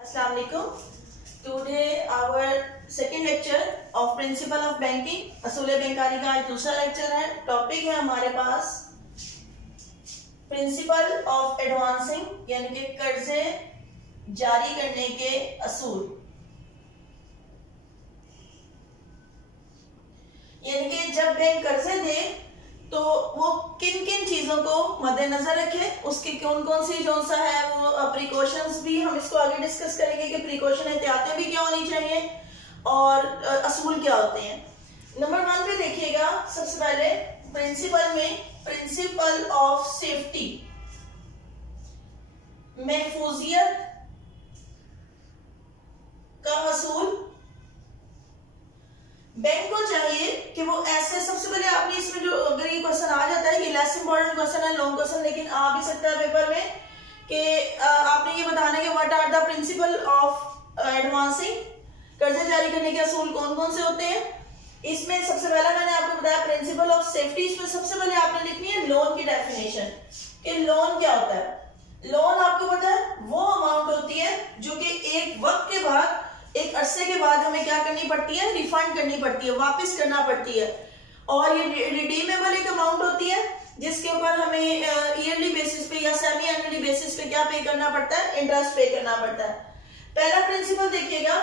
Assalamu alaikum. Today our second lecture of Principle of Banking, असूल बैंकारी का आज दूसरा लेक्चर है। टॉपिक है हमारे पास प्रिंसिपल ऑफ एडवांसिंग यानी कि कर्जे जारी करने के असूल। यानी कि जब बैंक कर्जे दे तो वो किन किन चीजों को मद्देनजर रखे, उसके कौन कौन सी जो सा है वो प्रिकॉशंस भी हम इसको आगे डिस्कस करेंगे कि प्रिकॉशन एहतियातें भी क्या होनी चाहिए और असूल क्या होते हैं। नंबर 1 पे देखिएगा, सबसे पहले प्रिंसिपल में प्रिंसिपल ऑफ सेफ्टी, महफूजियत का असूल। बैंक को चाहिए कि वो ऐसे, सबसे पहले आपने इसमें जो अगर ये क्वेश्चन आ जाता है, ये लेस इंपॉर्टेंट क्वेश्चन है, लॉन्ग क्वेश्चन, लेकिन आ भी सकता है पेपर में कि आपने ये बताना है कि what are the principle of advancing, कर्जे जारी करने के असूल कौन कौन से होते हैं। इसमें सबसे पहला मैंने आपको बताया प्रिंसिपल ऑफ सेफ्टी। इसमें सबसे पहले आपने लिखनी है लोन की डेफिनेशन कि लोन क्या होता है। लोन आपको पता है वो अमाउंट होती है जो कि एक वक्त के बाद, एक अरसे के बाद हमें क्या करनी पड़ती है, रिफंड करनी पड़ती है, वापस करना पड़ती है। और ये रिडीमेबल एक अमाउंट होती है जिसके ऊपर हमें ईयरली बेसिस पे या सेमी एनुअली बेसिस पे क्या पे करना पड़ता है, इंटरेस्ट पे करना पड़ता है। पहला प्रिंसिपल देखिएगा,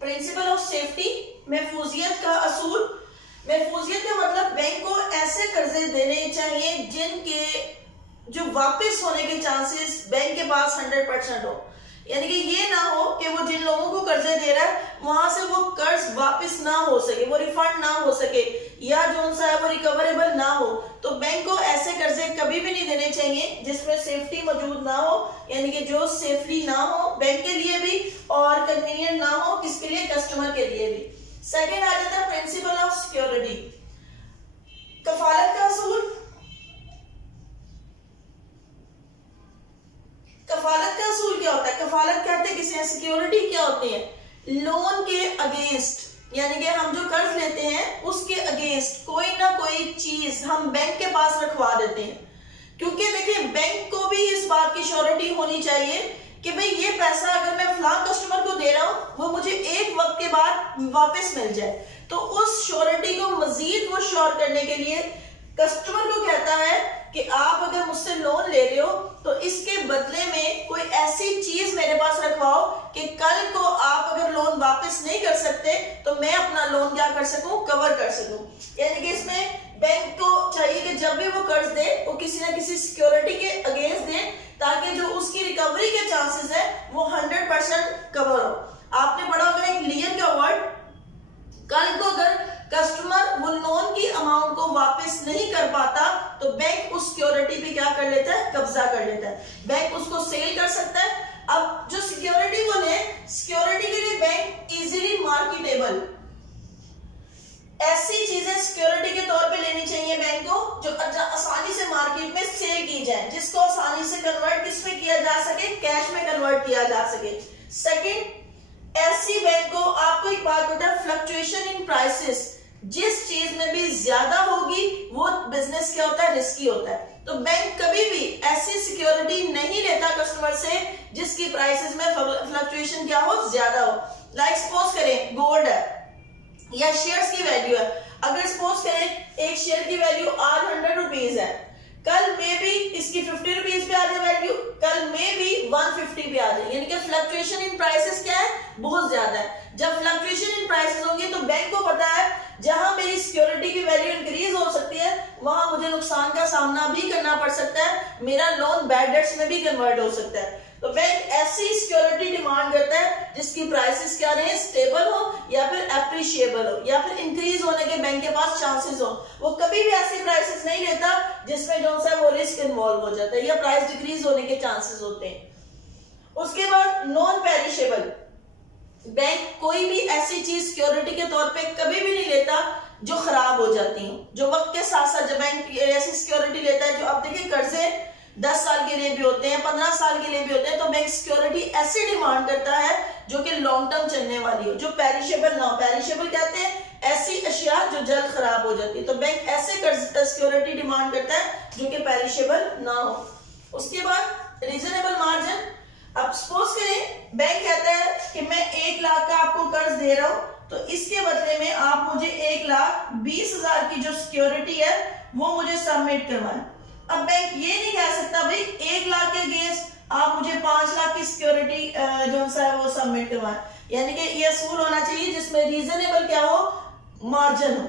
प्रिंसिपल ऑफ सेफ्टी, महफूजियत का असूल। महफूजियत का मतलब बैंक को ऐसे कर्जे देने चाहिए जिनके जो वापस होने के चांसेस बैंक के पास 100% हो। यानी कि ये ना हो कि वो जिन लोगों को कर्जे दे रहा है वहां से वो कर्ज वापस ना हो सके, वो रिफंड ना हो सके, या जो सा है वो रिकवरेबल ना हो। तो बैंक को ऐसे कर्जे कभी भी नहीं देने चाहिए जिसमें सेफ्टी मौजूद ना हो, यानी कि जो सेफली ना हो बैंक के लिए भी और कन्वीनियंट ना हो किसके लिए, कस्टमर के लिए भी। सेकेंड आ जाता है प्रिंसिपल ऑफ सिक्योरिटी, कफालत का असूल। कफालत का असूल क्या होता है, कफालत कहते हैं किसी, सिक्योरिटी क्या होती है, लोन के अगेंस्ट, यानी कि हम जो कर्ज लेते हैं उसके अगेंस्ट कोई ना कोई चीज हम बैंक के पास रखवा देते हैं। क्योंकि देखिए बैंक को भी इस बात की श्योरिटी होनी चाहिए कि भाई ये पैसा अगर मैं फलां कस्टमर को दे रहा हूं वो मुझे एक वक्त के बाद वापस मिल जाए। तो उस श्योरिटी को मजीद वो श्योर करने के लिए कस्टमर को कहता है कि आप अगर मुझसे लोन ले रहे हो तो इसके बदले में कोई ऐसी चीज मेरे पास रखवाओ कि कल को आप अगर लोन वापस नहीं कर सकते तो मैं अपना लोन क्या कर सकूं, कवर कर सकूं। यानी कि इसमें बैंक को चाहिए कि जब भी वो कर्ज दे वो किसी ना किसी सिक्योरिटी के अगेंस्ट दे ताकि जो उसकी रिकवरी के चांसेस है वो 100% कवर हो। आपने पढ़ा होगा एक लियन का वर्ड, कल को अगर कस्टमर वो लोन की अमाउंट को वापस नहीं कर पाता तो बैंक उस सिक्योरिटी पे क्या कर लेता है, कब्जा कर लेता है, बैंक उसको सेल कर सकता है। अब जो सिक्योरिटी वो ले, सिक्योरिटी के लिए बैंक इजीली मार्केटेबल ऐसी चीजें सिक्योरिटी के तौर पे लेनी चाहिए बैंक को जो आसानी से मार्केट में सेल की जाए, जिसको आसानी से कन्वर्ट किसमें किया जा सके, कैश में कन्वर्ट किया जा सके। सेकंड, ऐसी बैंक को, आपको एक बात बता, फ्लक्चुएशन इन प्राइसेस, जिस चीज में भी ज्यादा होगी वो बिजनेस क्या होता है, रिस्की होता है। तो बैंक कभी भी ऐसी सिक्योरिटी नहीं लेता कस्टमर से जिसकी प्राइसेस में फ्लक्चुएशन क्या हो, ज्यादा हो। लाइक सपोज करें गोल्ड है या शेयर्स की वैल्यू है, अगर सपोज करें एक शेयर की वैल्यू आज 100 रुपीज है, कल में भी इसकी 50 रुपीज पे आ जाए वैल्यू, कल में भी 150 पे आ जाए, यानी कि फ्लक्चुएशन इन प्राइसेस क्या है, बहुत ज्यादा है। जब फ्लक्चुएशन इन प्राइसेस होंगे तो बैंक को पता है जहां मेरी सिक्योरिटी की वैल्यू इंक्रीज हो सकती है वहां मुझे नुकसान का सामना भी करना पड़ सकता है, मेरा लोन बैड डेट्स में भी कन्वर्ट हो सकता है। तो बैंक ऐसी सिक्योरिटी डिमांड करता है जिसकी प्राइसेस क्या रहे, स्टेबल हो या फिर एप्रिशिएबल हो या फिर इंक्रीज होने के बैंक के पास चांसेस हो। वो कभी भी ऐसी प्राइसेस नहीं लेता जिसमें जो सा वो रिस्क इन्वॉल्व हो जाता है या प्राइस डिक्रीज होने के चांसेस होते हैं। उसके बाद नॉन पेरिशेबल, बैंक कोई भी ऐसी चीज सिक्योरिटी के तौर पे कभी भी नहीं लेता जो खराब हो जाती है, जो वक्त के साथ साथ जब बैंक ऐसी सिक्योरिटी लेता है, जो आप देखिए कर्जे 10 साल के लिए भी होते हैं, 15 साल के लिए भी होते हैं, तो बैंक सिक्योरिटी ऐसी डिमांड करता है जो कि लॉन्ग टर्म चलने वाली हो, जो पेरिशेबल ना हो। पेरिशेबल कहते हैं ऐसी अशिया जो जल्द खराब हो जाती है, तो बैंक ऐसे सिक्योरिटी डिमांड करता है जो कि पेरिशेबल ना हो। उसके बाद रीजनेबल मार्जिन, अब सपोज करें बैंक कहता है कि मैं 1 लाख का आपको कर्ज दे रहा हूं, तो इसके बदले में आप मुझे 1,20,000 की जो सिक्योरिटी है वो मुझे सबमिट करवाएं। अब बैंक ये नहीं कह सकता भाई 1 लाख के अगेंस्ट आप मुझे 5 लाख की सिक्योरिटी जो सा है वो सबमिट करवाएं। यानी कि ये असूल होना चाहिए जिसमें रीजनेबल क्या हो, मार्जिन हो।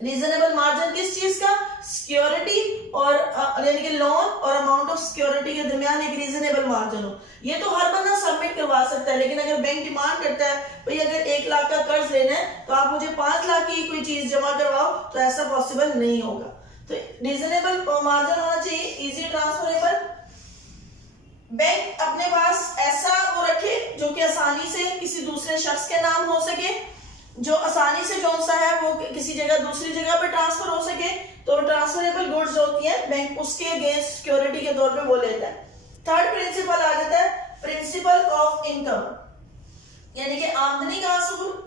रीजनेबल मार्जिन किस चीज का, सिक्योरिटी और यानी कि लोन और अमाउंट ऑफ सिक्योरिटी के दरमियान एक रीजनेबल मार्जिन हो। ये तो हर बंदा सबमिट करवा सकता है, लेकिन अगर बैंक डिमांड करता है भाई अगर 1 लाख का कर्ज लेना है तो आप मुझे 5 लाख की कोई चीज जमा करवाओ, तो ऐसा पॉसिबल नहीं होगा। तो रीजनेबल मार्जिन होना चाहिए, इजी ट्रांसफरेबल। बैंक अपने पास ऐसा वो रखे जो कि आसानी से किसी दूसरे शख्स के नाम हो सके, जो आसानी से जो सा है वो किसी जगह दूसरी जगह पे ट्रांसफर हो सके। तो ट्रांसफरेबल गुड्स होती है, बैंक उसके अगेंस्ट सिक्योरिटी के तौर पे वो लेता है। थर्ड प्रिंसिपल आ जाता है प्रिंसिपल ऑफ इनकम, यानी कि आमदनी का असूल।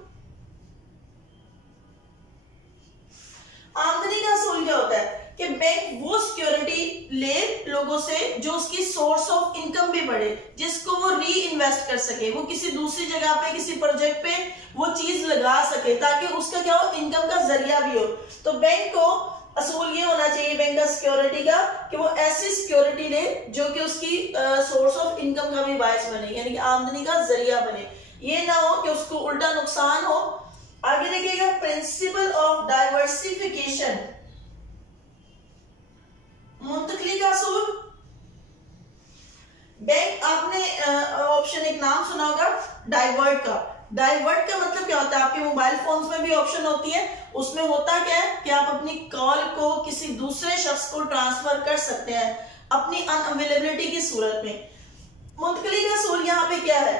आमदनी का असूल क्या होता है कि बैंक वो सिक्योरिटी ले लोगों से जो उसकी सोर्स ऑफ इनकम भी बढ़े, जिसको वो री इन्वेस्ट कर सके, वो किसी दूसरी जगह पे किसी प्रोजेक्ट पे वो चीज लगा सके, ताकि उसका क्या हो, इनकम का जरिया भी हो। तो बैंक को असूल ये होना चाहिए बैंक का सिक्योरिटी का कि वो ऐसी सिक्योरिटी ले जो कि उसकी सोर्स ऑफ इनकम का भी बायस बने, यानी कि आमदनी का जरिया बने। ये ना हो कि उसको उल्टा नुकसान हो। आगे देखिएगा प्रिंसिपल ऑफ डाइवर्सिफिकेशन, मुंतकली का असूल। बैंक आपने ऑप्शन एक नाम सुना होगा डाइवर्ट का। डाइवर्ट का मतलब क्या होता है, आपके मोबाइल फोन्स में भी ऑप्शन होती है, उसमें होता क्या है कि आप अपनी कॉल को किसी दूसरे शख्स को ट्रांसफर कर सकते हैं अपनी अनअवेलेबिलिटी की सूरत में। मुंतकली का असूल यहाँ पे क्या है,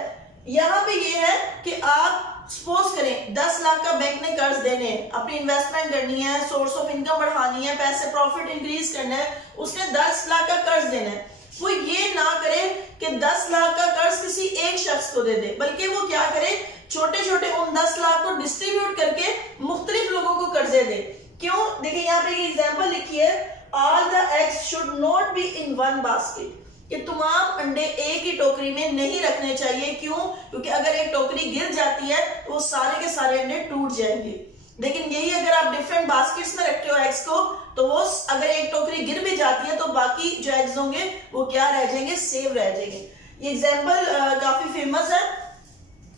यहाँ पे ये है कि आप सपोज करें 10 लाख का बैंक ने कर्ज देने हैं, अपनी इन्वेस्टमेंट करनी है, सोर्स ऑफ इनकम बढ़ानी है, पैसे प्रॉफिट इंक्रीज करना है, उसने 10 लाख का कर्ज देना है। वो ये ना करे कि 10 लाख का कर्ज किसी एक शख्स को दे दे, बल्कि वो क्या करे, छोटे छोटे उन 10 लाख को डिस्ट्रीब्यूट करके मुख्तलिफ लोगों को कर्जे दे। क्यों, देखिए यहाँ पे एग्जाम्पल लिखी है, all the eggs should not be in one basket, कि तमाम अंडे एक ही टोकरी में नहीं रखने चाहिए। क्यों, क्योंकि अगर एक टोकरी गिर जाती है तो वो सारे के सारे अंडे टूट जाएंगे। लेकिन यही अगर आप डिफरेंट बास्केट्स में रखते हो एग्स को, तो वो अगर एक टोकरी गिर भी जाती है तो बाकी जो एग्स होंगे वो क्या रह जाएंगे, सेव रह जाएंगे। ये एग्जाम्पल काफी फेमस है,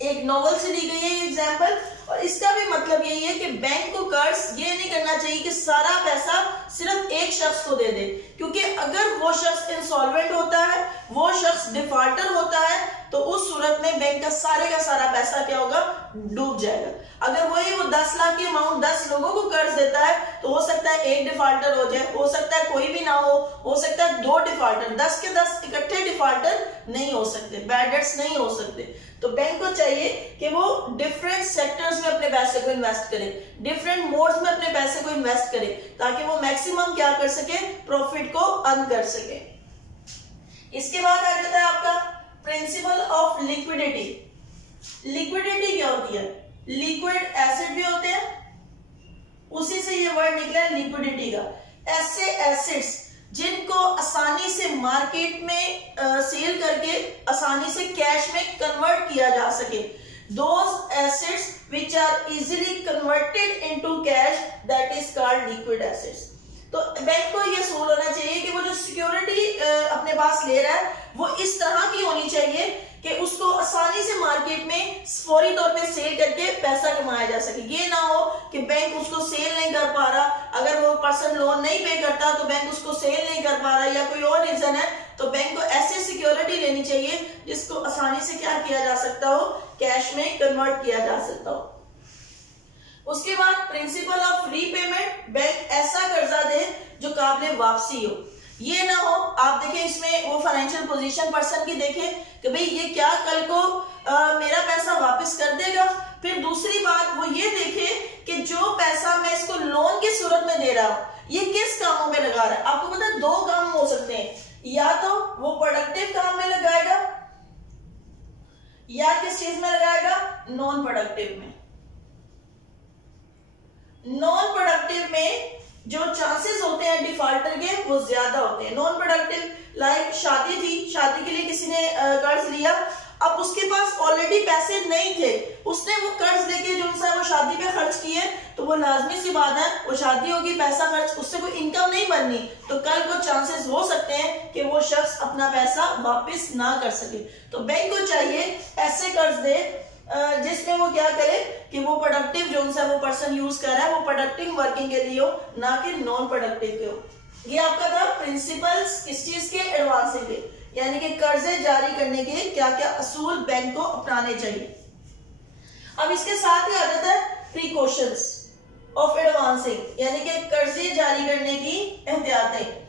एक नॉवल से ली गई है ये एग्जाम्पल, और इसका भी मतलब यही है कि बैंक को कर्ज ये नहीं करना चाहिए कि सारा पैसा सिर्फ एक शख्स को दे दे, क्योंकि अगर वो शख्स इंसॉल्वेंट होता है, वो शख्स डिफॉल्टर होता है, तो उस सूरत में बैंक का सारा पैसा क्या होगा, डूब जाएगा। अगर वही वो 10 लाख की अमाउंट 10 लोगों को कर्ज देता है तो हो सकता है एक डिफॉल्टर हो जाए, हो सकता है कोई भी ना हो सकता है 2 डिफॉल्टर, 10 के 10 इकट्ठे डिफॉल्टर नहीं हो सकते, बैड डेट्स नहीं हो सकते। तो बैंक को चाहिए कि वो डिफरेंट सेक्टर्स में अपने पैसे को इन्वेस्ट करे, डिफरेंट मोड्स में अपने पैसे को इन्वेस्ट करे, ताकि वो मैक्सिमम क्या कर सके, प्रॉफिट को अर्न कर सके। इसके बाद आ जाता है आपका प्रिंसिपल ऑफ लिक्विडिटी। लिक्विडिटी क्या होती है, लिक्विड एसेट भी होते हैं, उसी से ये वर्ड निकला है लिक्विडिटी का। ऐसे एसेट्स जिनको आसानी से मार्केट में सेल करके आसानी से कैश में कन्वर्ट किया जा सके, those assets which are easily converted into cash, that is called liquid assets. तो बैंक को ये असूल होना चाहिए कि वो जो सिक्योरिटी अपने पास ले रहा है वो इस तरह की होनी चाहिए कि उसको आसानी से मार्केट में फौरी तौर पे सेल करके पैसा कमाया जा सके। ये ना हो कि बैंक उसको सेल नहीं कर पा रहा, अगर वो पर्सन लोन नहीं पे करता तो बैंक उसको सेल नहीं कर पा रहा, या कोई और रीजन है, तो बैंक को ऐसी सिक्योरिटी लेनी चाहिए जिसको आसानी से क्या किया जा सकता हो, कैश में कन्वर्ट किया जा सकता हो। उसके बाद प्रिंसिपल ऑफ रीपेमेंट, बैंक ऐसा कर्जा दे जो काबिल वापसी हो। ये ना हो, आप देखें इसमें वो फाइनेंशियल पोजीशन पर्सन की देखें कि भाई ये क्या कल को मेरा पैसा वापस कर देगा। फिर दूसरी बात वो ये देखे कि जो पैसा मैं इसको लोन की सूरत में दे रहा हूं ये किस कामों में लगा रहा है। आपको पता है 2 काम हो सकते हैं, या तो वो प्रोडक्टिव काम में लगाएगा या किस चीज में लगाएगा, नॉन प्रोडक्टिव में। नॉन प्रोडक्टिव में जो चांसेस होते हैं डिफॉल्टर के वो ज्यादा होते हैं। नॉन प्रोडक्टिव लाइक शादी थी, शादी के लिए किसी ने कर्ज लिया अब उसके पास ऑलरेडी पैसे नहीं थे, उसने वो कर्ज लेके जो सा वो शादी पे खर्च किए, तो वो लाजमी सी बात है, वो शादी होगी, पैसा खर्च, उससे कोई इनकम नहीं बननी, तो कल को चांसेस हो सकते हैं कि वो शख्स अपना पैसा वापस ना कर सके। तो बैंक को चाहिए ऐसे कर्ज दे जिसमें वो क्या करे कि वो प्रोडक्टिव जो सा वो पर्सन यूज कर रहा है वो प्रोडक्टिव वर्किंग के लिए हो, ना कि नॉन प्रोडक्टिव के हो। ये आपका था प्रिंसिपल्स किस चीज के, एडवांसिंग के, यानी कि कर्जे जारी करने के क्या क्या असूल बैंक को अपनाने चाहिए। अब इसके साथ ही आ जाता है प्रिकॉशंस ऑफ एडवांसिंग, यानी कि कर्जे जारी करने की एहतियातें।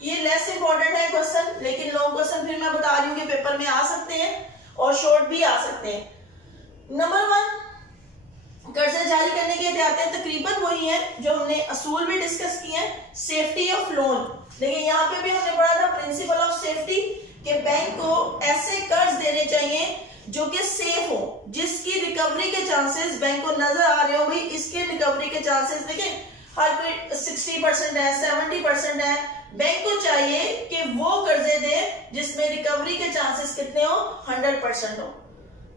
ये लेस इंपॉर्टेंट है क्वेश्चन, लेकिन लॉन्ग क्वेश्चन फिर मैं बता रही हूँ कि पेपर में आ सकते हैं और शॉर्ट भी आ सकते हैं। नंबर 1, कर्जा जारी करने की एहतियातें तकरीबन वही हैं जो हमने असूल भी डिस्कस किए हैं। सेफ्टी ऑफ लोन, देखिए यहाँ पे भी हमने पढ़ा था प्रिंसिपल ऑफ सेफ्टी, कि बैंक को ऐसे कर्ज देने चाहिए जो कि सेफ हो, जिसकी रिकवरी के चांसेस बैंक को नजर आ रहे हो भाई इसके रिकवरी के चांसेस देखें हर कोई 60% है, 70% है। बैंक को चाहिए कि वो कर्जे दे जिसमें रिकवरी के चांसेस कितने हो, 100% हो,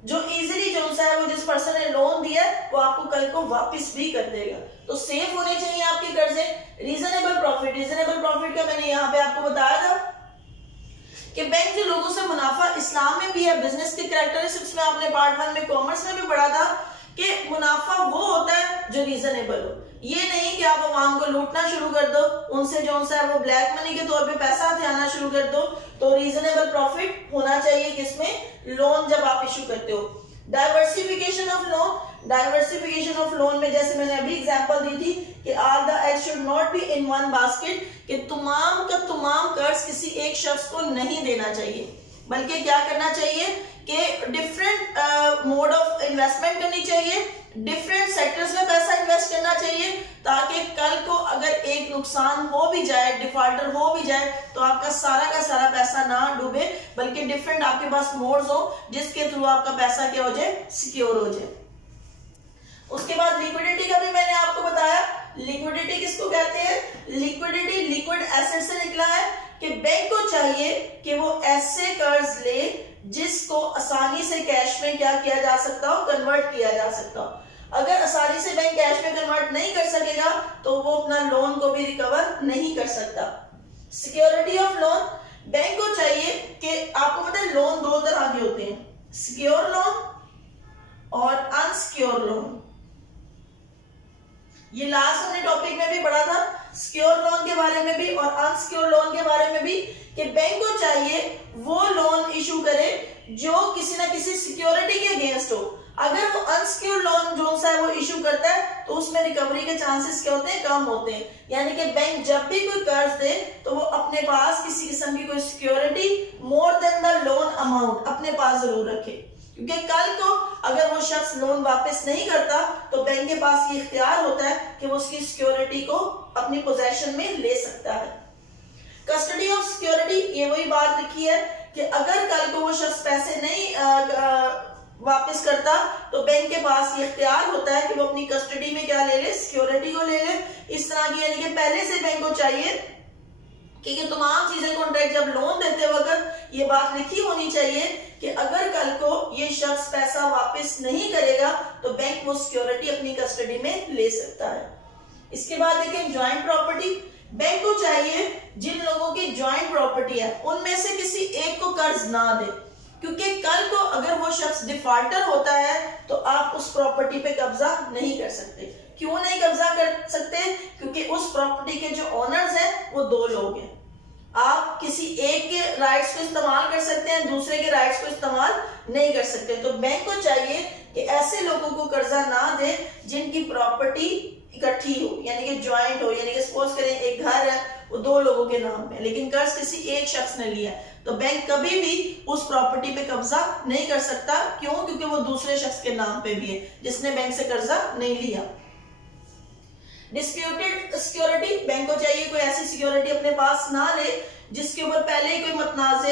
जो इजीली जो है वो जिस पर्सन ने लोन दिया वो आपको कल को वापस भी कर देगा। तो सेफ होने चाहिए आपके कर्जे। रीजनेबल प्रॉफिट, रीजनेबल प्रॉफिट का मैंने यहाँ पे आपको बताया था कि बैंक जो लोगों से मुनाफा, इस्लाम में भी है, बिजनेस के कैरेक्टरिस्टिक्स में आपने पार्ट 1 में कॉमर्स में भी पढ़ा था कि मुनाफा वो होता है जो रीजनेबल हो। ये नहीं कि आप अवाम को लूटना शुरू कर दो, उनसे जो है वो ब्लैक मनी के तौर पे पैसा हथियाना शुरू कर दो। तो रीजनेबल प्रॉफिट होना चाहिए किसमें, लोन जब आप इशू करते हो। Diversification of loan, diversification of loan में जैसे मैंने अभी एग्जांपल दी थी कि all the eggs should not be in one basket, कि तमाम का तमाम कर्ज किसी एक शख्स को नहीं देना चाहिए, बल्कि क्या करना चाहिए कि डिफरेंट मोड ऑफ इन्वेस्टमेंट करनी चाहिए, डिफरेंट सेक्टर्स में पैसा इन्वेस्ट करना चाहिए, ताकि कल को अगर एक नुकसान हो भी जाए, डिफॉल्टर हो भी जाए, तो आपका सारा का सारा पैसा ना डूबे, बल्कि डिफरेंट आपके पास मोड्स हो जिसके थ्रू आपका पैसा क्या हो जाए, सिक्योर हो जाए। उसके बाद लिक्विडिटी का भी मैंने आपको बताया। लिक्विडिटी किसको कहते हैं, लिक्विडिटी लिक्विड एसेट से निकला है कि बैंक को चाहिए कि वो ऐसे कर्ज ले जिसको आसानी से कैश में क्या किया जा सकता हो, कन्वर्ट किया जा सकता हो। अगर आसानी से बैंक कैश में कन्वर्ट नहीं कर सकेगा तो वो अपना लोन को भी रिकवर नहीं कर सकता। सिक्योरिटी ऑफ लोन, बैंक को चाहिए कि आपको पता है लोन 2 तरह के होते हैं, सिक्योर लोन और अनसिक्योर लोन। ये लास्ट हमने टॉपिक में भी पढ़ा था, सिक्योर लोन के बारे में भी और अनसिक्योर लोन के बारे में भी, कि बैंक को चाहिए वो लोन इशू करे जो किसी ना किसी सिक्योरिटी के अगेंस्ट हो। अगर वो अनसिक्योर लोन जो सा है वो इशू करता है तो उसमें रिकवरी के चांसेस क्या होते हैं, कम होते हैं। यानी कि बैंक जब भी कोई कर्ज दे तो वो अपने पास किसी किस्म की कोई security more than the loan amount अपने पास जरूर रखे, क्योंकि कल को अगर वो शख्स लोन वापस नहीं करता तो बैंक के पास ये इख्तियार होता है कि वो उसकी सिक्योरिटी को अपनी पोजेशन में ले सकता है। कस्टडी ऑफ सिक्योरिटी, ये वही बात लिखी है कि अगर कल को वो शख्स पैसे नहीं वापस करता तो बैंक के पास ये इख्तियार होता है कि वो अपनी कस्टडी में क्या ले ले, सिक्योरिटी को ले ले। इस तरह की, यानी कि पहले से बैंक को चाहिए कि ये तमाम चीजें कॉन्ट्रैक्ट जब लोन देते वक्त ये बात लिखी होनी चाहिए कि अगर कल को ये शख्स पैसा वापस नहीं करेगा तो बैंक वो सिक्योरिटी अपनी कस्टडी में ले सकता है। इसके बाद देखें ज्वाइंट प्रॉपर्टी, बैंक को चाहिए जिन लोगों की ज्वाइंट प्रॉपर्टी है उनमें से किसी एक को कर्ज ना दे, क्योंकि कल को अगर वो शख्स डिफॉल्टर होता है तो आप उस प्रॉपर्टी पे कब्जा नहीं कर सकते। क्यों नहीं कब्जा कर सकते, क्योंकि उस प्रॉपर्टी के जो ओनर्स हैं वो 2 लोग हैं। आप किसी एक के राइट्स को इस्तेमाल कर सकते हैं, दूसरे के राइट्स को इस्तेमाल नहीं कर सकते। तो बैंक को चाहिए कि ऐसे लोगों को कर्जा ना दे जिनकी प्रॉपर्टी इकट्ठी हो, यानी कि ज्वाइंट हो, यानी कि सपोज करें एक घर है वो 2 लोगों के नाम पे, लेकिन कर्ज किसी एक शख्स ने लिया, तो बैंक कभी भी उस प्रॉपर्टी पे कब्जा नहीं कर सकता। क्यों, क्योंकि वो दूसरे शख्स के नाम पे भी है जिसने बैंक से कर्जा नहीं लिया। डिस्प्यूटेड सिक्योरिटी, बैंक को चाहिए कोई ऐसी सिक्योरिटी अपने पास ना ले जिसके ऊपर पहले ही कोई मतनाज़ा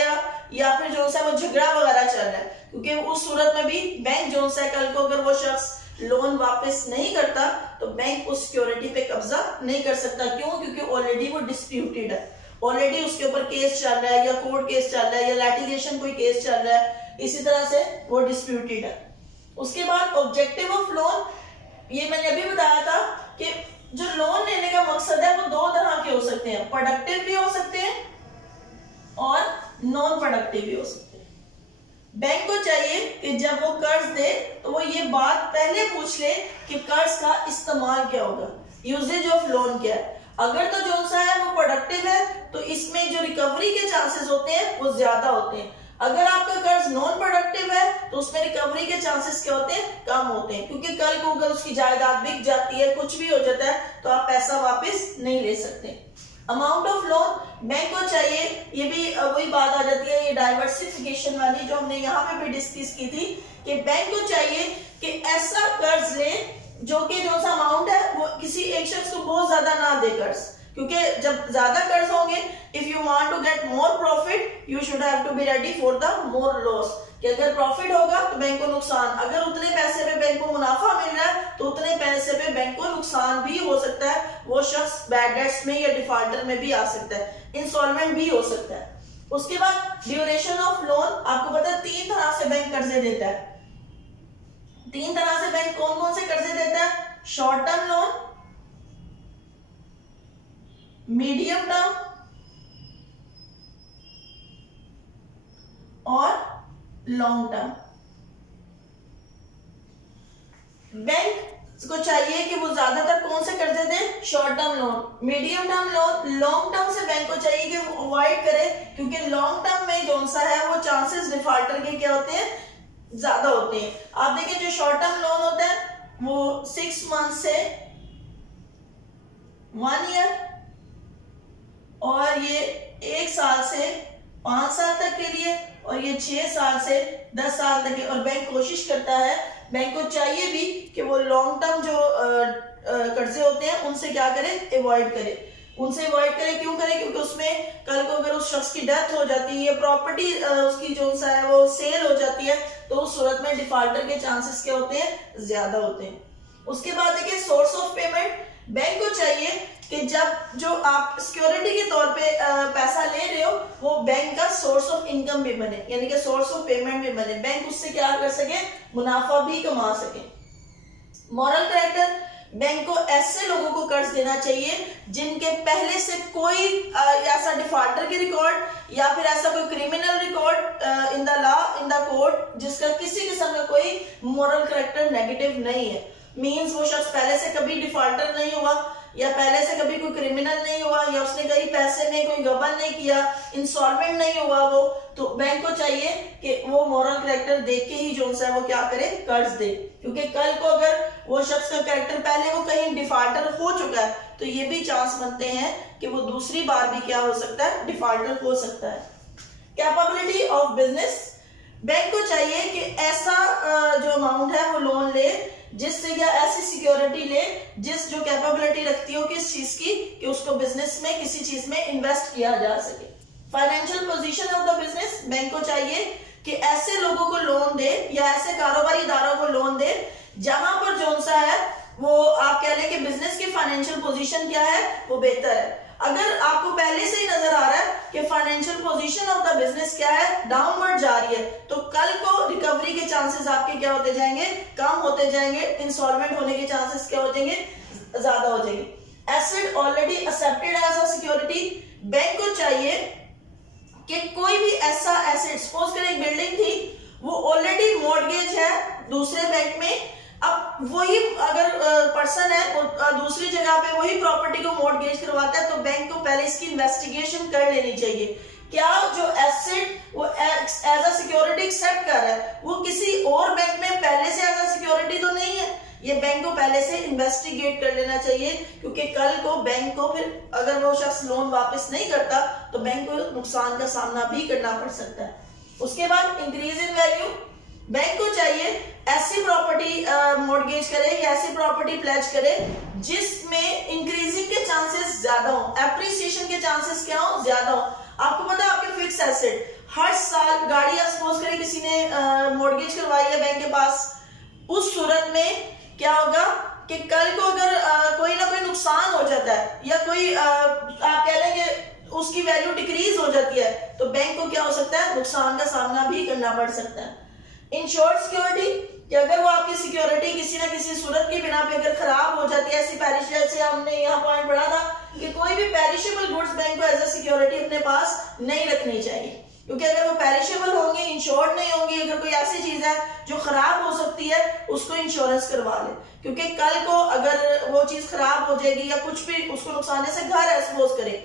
या फिर जो है वो झगड़ा वगैरह चल रहा है, क्योंकि उस सूरत में भी बैंक जो है कल को अगर वो शख्स लोन वापस नहीं करता तो बैंक उस सिक्योरिटी पे कब्जा नहीं कर सकता। क्यों, क्योंकि ऑलरेडी वो डिस्प्यूटेड है, ऑलरेडी उसके ऊपर केस चल रहा है या कोर्ट केस चल रहा है या लिटिगेशन कोई केस चल रहा है, इसी तरह से वो डिस्प्यूटेड है। उसके बाद ऑब्जेक्टिव ऑफ लोन, ये मैंने अभी बताया था कि जो लोन लेने का मकसद है वो दो तरह के हो सकते हैं, प्रोडक्टिव भी हो सकते हैं और नॉन प्रोडक्टिव भी हो सकते हैं। बैंक को चाहिए कि जब वो कर्ज दे तो वो ये बात पहले पूछ ले कि कर्ज का इस्तेमाल क्या होगा, यूजेज ऑफ लोन क्या है। अगर तो जो सा है वो प्रोडक्टिव है तो इसमें जो रिकवरी के चांसेस होते हैं वो ज्यादा होते हैं। अगर आपका कर्ज नॉन प्रोडक्टिव है तो उसमें रिकवरी के चांसेस क्या होते हैं, कम होते हैं, क्योंकि कल को अगर उसकी जायदाद बिक जाती है, कुछ भी हो जाता है, तो आप पैसा वापस नहीं ले सकते। अमाउंट ऑफ लोन बैंक को चाहिए, ये भी वही बात आ जाती है, ये डाइवर्सिफिकेशन वाली जो हमने यहाँ पे भी डिस्कस की थी, कि बैंक को चाहिए कि ऐसा कर्ज ले जो कि जो सा अमाउंट है वो किसी एक शख्स को बहुत ज्यादा ना दे कर्ज, क्योंकि जब ज्यादा कर्ज होंगे, if you want to get more profit you should have to be ready for the more loss, कि अगर प्रॉफिट होगा तो बैंक को नुकसान, अगर उतने पैसे पे बैंक को मुनाफा मिल रहा है तो उतने पैसे पे बैंक को नुकसान भी हो सकता है, वो शख्स बैड डेट्स में या डिफॉल्टर में भी आ सकता है, इंस्टॉलमेंट भी हो सकता है। उसके बाद ड्यूरेशन ऑफ लोन, आपको पता है 3 तरह से बैंक कर्जे देता है। 3 तरह से बैंक कौन कौन से कर्जे देता है, short term loan, medium term और लॉन्ग टर्म। बैंक को चाहिए कि वो ज्यादातर कौन से कर्जे दे, short term loan, medium term loan. Long term से बैंक को चाहिए कि वो अवॉइड करे, क्योंकि लॉन्ग टर्म में जो सा है वो चांसेस डिफॉल्टर के क्या होते हैं, ज्यादा होते हैं। आप देखिए जो शॉर्ट टर्म लोन होता है वो 6 मंथ से 1 ईयर और ये 1 साल से 5 साल तक के लिए और ये 6 साल से 10 साल तक के। और बैंक कोशिश करता है, बैंक को चाहिए भी कि वो लॉन्ग टर्म जो कर्जे होते हैं उनसे क्या करे, अवॉइड करे, उनसे अवॉइड करे। क्यों करे, क्योंकि उसमें कल को अगर उस शख्स की डेथ हो जाती है या प्रॉपर्टी उसकी जो सा है वो सेल हो जाती है तो उस सूरत में डिफॉल्टर के चांसेस क्या होते हैं, ज्यादा होते हैं। उसके बाद देखिए सोर्स ऑफ पेमेंट, बैंक को चाहिए कि जब जो आप सिक्योरिटी के तौर पे पैसा ले रहे हो वो बैंक का सोर्स ऑफ इनकम भी बने, यानी कि सोर्स ऑफ पेमेंट भी बने, बैंक उससे क्या कर सके, मुनाफा भी कमा सके। मॉरल कैरेक्टर, बैंक को ऐसे लोगों को कर्ज देना चाहिए जिनके पहले से कोई ऐसा डिफॉल्टर की रिकॉर्ड या फिर ऐसा कोई criminal record in the law in the court जिसका किसी किस्म का कोई मॉरल कैरेक्टर नेगेटिव नहीं है। मींस वो शख्स पहले से कभी डिफॉल्टर नहीं हुआ या पहले से कभी कोई क्रिमिनल नहीं हुआ या उसने कहीं पैसे में कोई गबन नहीं किया, इंसॉल्वेंट नहीं हुआ वो, तो बैंक को चाहिए कि वो मॉरल कैरेक्टर देख के ही जो है वो क्या करे, कर्ज दे। क्योंकि कल को अगर वो शख्स का कैरेक्टर पहले वो कहीं डिफॉल्टर हो चुका है तो ये भी चांस बनते हैं कि वो दूसरी बार भी क्या हो सकता है, डिफॉल्टर हो सकता है। कैपेबिलिटी ऑफ बिजनेस, बैंक को चाहिए कि ऐसा जो अमाउंट है वो लोन ले जिससे या ऐसी सिक्योरिटी ले जिस जो कैपेबिलिटी रखती हो किस चीज की, कि उसको बिजनेस में किसी चीज में इन्वेस्ट किया जा सके। Financial position of the business, bank को चाहिए कि ऐसे लोगों को लोन दे या ऐसे कारोबारी इदारों को लोन दे जहां पर जो सा है वो आप कह लें कि बिजनेस की फाइनेंशियल पोजीशन क्या है, वो बेहतर है। अगर आपको पहले से ही नजर आ रहा है कि financial position of the business क्या है, डाउनवर्ड जा रही है, तो कल को रिकवरी के चांसेस आपके क्या होते जाएंगे, कम होते जाएंगे, इंसॉल्वेंट होने के चांसेस क्या हो जाएंगे, ज्यादा हो जाएंगे। Asset already accepted as a security, bank को चाहिए कि कोई भी ऐसा एसेट, सपोज करें एक बिल्डिंग थी वो ऑलरेडी मॉर्गेज है दूसरे बैंक में, अब वही अगर पर्सन है दूसरी जगह पे वही प्रॉपर्टी को मॉर्गेज करवाता है तो बैंक को पहले इसकी इन्वेस्टिगेशन कर लेनी चाहिए, क्या जो एसेट वो एज अ सिक्योरिटी एक्सेप्ट कर रहा है वो किसी और बैंक में पहले से एज अ सिक्योरिटी तो नहीं है। ये बैंक को पहले से इन्वेस्टिगेट कर लेना चाहिए, क्योंकि कल को बैंक को फिर अगर वो शख्स लोन वापस नहीं करता तो बैंक को नुकसान का सामना भी करना पड़ सकता है। उसके बाद इंक्रीज इन वैल्यू, बैंक को चाहिए ऐसी प्रॉपर्टी मॉर्गेज करे या ऐसी प्रॉपर्टी प्लेज करे जिसमें इंक्रीजिंग के चांसेस ज्यादा हो, एप्रिसिएशन के चांसेस क्या हो, ज्यादा हो। आपको पता है आपके फिक्स एसेट हर साल गाड़ी सपोज करें किसी ने मॉर्गेज करवाई है बैंक के पास, उस सूरत में क्या होगा कि कल को अगर कोई ना कोई नुकसान हो जाता है या कोई आप कह लेंगे उसकी वैल्यू डिक्रीज हो जाती है तो बैंक को क्या हो सकता है, नुकसान का सामना भी करना पड़ सकता है। इंश्योर्ड सिक्योरिटी, कि अगर वो आपकी सिक्योरिटी किसी ना किसी सूरत की बिना पे अगर खराब हो जाती है, ऐसी पैरिश, जैसे हमने यहाँ पॉइंट पढ़ा था कि कोई भी पेरिशेबल गुड्स बैंक को एज ए सिक्योरिटी अपने पास नहीं रखनी चाहिए, क्योंकि अगर वो पेरिशेबल होंगे, इंश्योर्ड नहीं होंगी, अगर कोई ऐसी चीज है जो खराब हो सकती है उसको इंश्योरेंस करवा ले, क्योंकि कल को अगर वो चीज खराब हो जाएगी या कुछ भी उसको नुकसान, से घर है सपोज करें,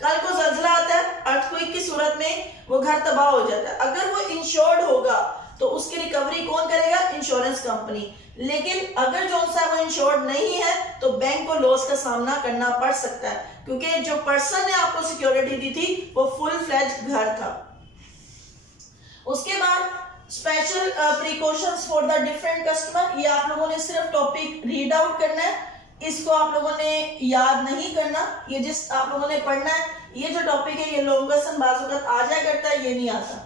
कल को जल्जला आता है, अर्थक्वेक की सूरत में वो घर तबाह हो जाता है, अगर वो इंश्योर्ड होगा तो उसकी रिकवरी कौन करेगा, इंश्योरेंस कंपनी। लेकिन अगर जो सा वो इंश्योर्ड नहीं है तो बैंक को लॉस का सामना करना पड़ सकता है, क्योंकि जो पर्सन ने आपको सिक्योरिटी दी थी वो फुल फ्लेज घर था। उसके बाद special precautions for the different customer, ये आप लोगों ने सिर्फ टॉपिक रीड आउट करना है, इसको आप लोगों ने याद नहीं करना, ये जिस आप लोगों ने पढ़ना है, ये जो टॉपिक है ये लॉन्ग क्वेश्चन बाज़ वक़्त आ जाया करता है, ये नहीं आता।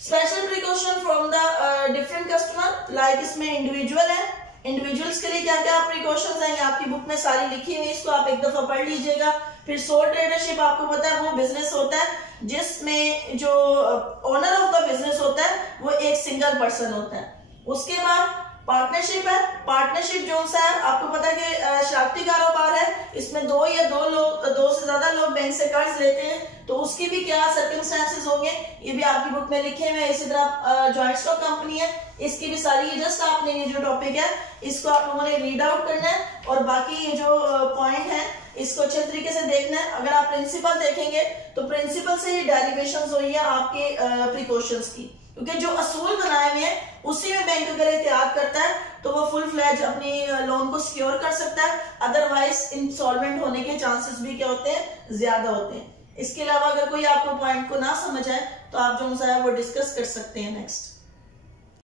Special precaution from the different customer, like इसमें इंडिविजुअल है, इंडिविजुअल्स के लिए क्या क्या प्रिकॉशंस हैं ये आपकी बुक में सारी लिखी हुई है, इसको आप एक दफा पढ़ लीजिएगा। फिर सोल ट्रेडरशिप, आपको पता है वो बिजनेस होता है जिसमें जो ओनर ऑफ द बिजनेस होता है वो एक सिंगल पर्सन होता है। उसके बाद पार्टनरशिप है, पार्टनरशिप जो सा है आपको पता है कि शरारती कारोबार है, इसमें दो से ज्यादा लोग बैंक से कर्ज लेते हैं, तो उसकी भी क्या सर्कमस्टेंसेस होंगे ये भी आपकी बुक में लिखे हुए हैं। इसी तरह जॉइंट स्टॉक कंपनी है, इसकी भी सारी, जस्ट आपने ये जो टॉपिक है इसको आप लोगों ने रीड आउट करना है, और बाकी ये जो पॉइंट है इसको अच्छे तरीके से देखना है। अगर आप प्रिंसिपल देखेंगे तो प्रिंसिपल से ही डेरिवेशंस हुई है आपके प्रिकॉशंस की, क्योंकि जो असूल बनाए हुए हैं उसी में बैंक अगर एहतियात करता है तो वो फुल फ्लैज अपनी लोन को सिक्योर कर सकता है, अदरवाइज इंसॉल्वेंट होने के चांसेस भी क्या होते हैं, ज्यादा होते हैं। इसके अलावा अगर कोई आपको पॉइंट को ना समझ आए तो आप जो है वो डिस्कस कर सकते हैं नेक्स्ट।